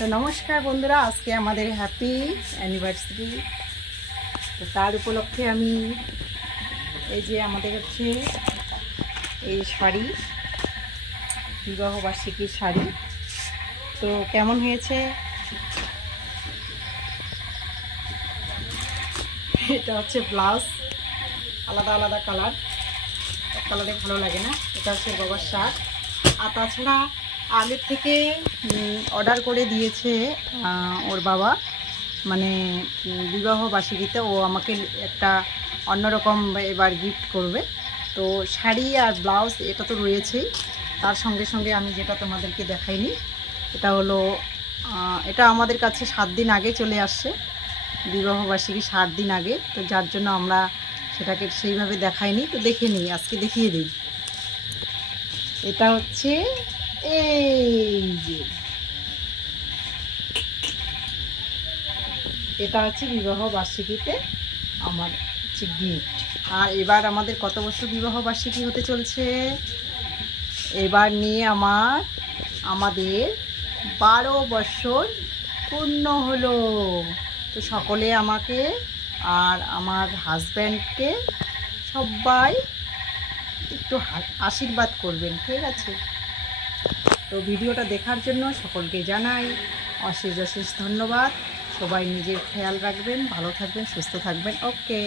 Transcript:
তো নমস্কার বন্ধুরা, আজকে আমাদের হ্যাপি অ্যানিভার্সারি। তো তার উপলক্ষে আমি এই যে আমাদের হচ্ছে এই শাড়ি, বিবাহবার্ষিকীর শাড়ি। তো কেমন হয়েছে? এটা হচ্ছে ব্লাউজ, আলাদা আলাদা কালার, এক কালারে ভালো লাগে না। এটা হচ্ছে বাবার শার্ট। আর তাছাড়া আগের থেকে অর্ডার করে দিয়েছে ওর বাবা, মানে বিবাহবার্ষিকীতে ও আমাকে একটা অন্যরকম এবার গিফট করবে। তো শাড়ি আর ব্লাউজ এটা তো রয়েছেই, তার সঙ্গে সঙ্গে আমি যেটা তোমাদেরকে দেখাইনি, এটা হলো এটা আমাদের কাছে 7 দিন আগে চলে আসছে, বিবাহবার্ষিকী 7 দিন আগে। তো যার জন্য আমরা সেটাকে সেইভাবে দেখাইনি, তো দেখে নিই, আজকে দেখিয়ে দিই। এটা হচ্ছে এই যে, এটা হচ্ছে বিবাহবার্ষিকীতে আমার হচ্ছে গিফট। আর এবার আমাদের কত বছর বিবাহবার্ষিকী হতে চলছে? এবার নিয়ে আমাদের 12 বছর পূর্ণ হলো। তো সকলে আমাকে আর আমার হাজব্যান্ডকে সবাই একটু আশীর্বাদ করবেন, ঠিক আছে? তো ভিডিওটা দেখার জন্য সকলকে জানাই অশেষ অশেষ ধন্যবাদ। সবাই নিজের খেয়াল রাখবেন, ভালো থাকবেন, সুস্থ থাকবেন। ওকে।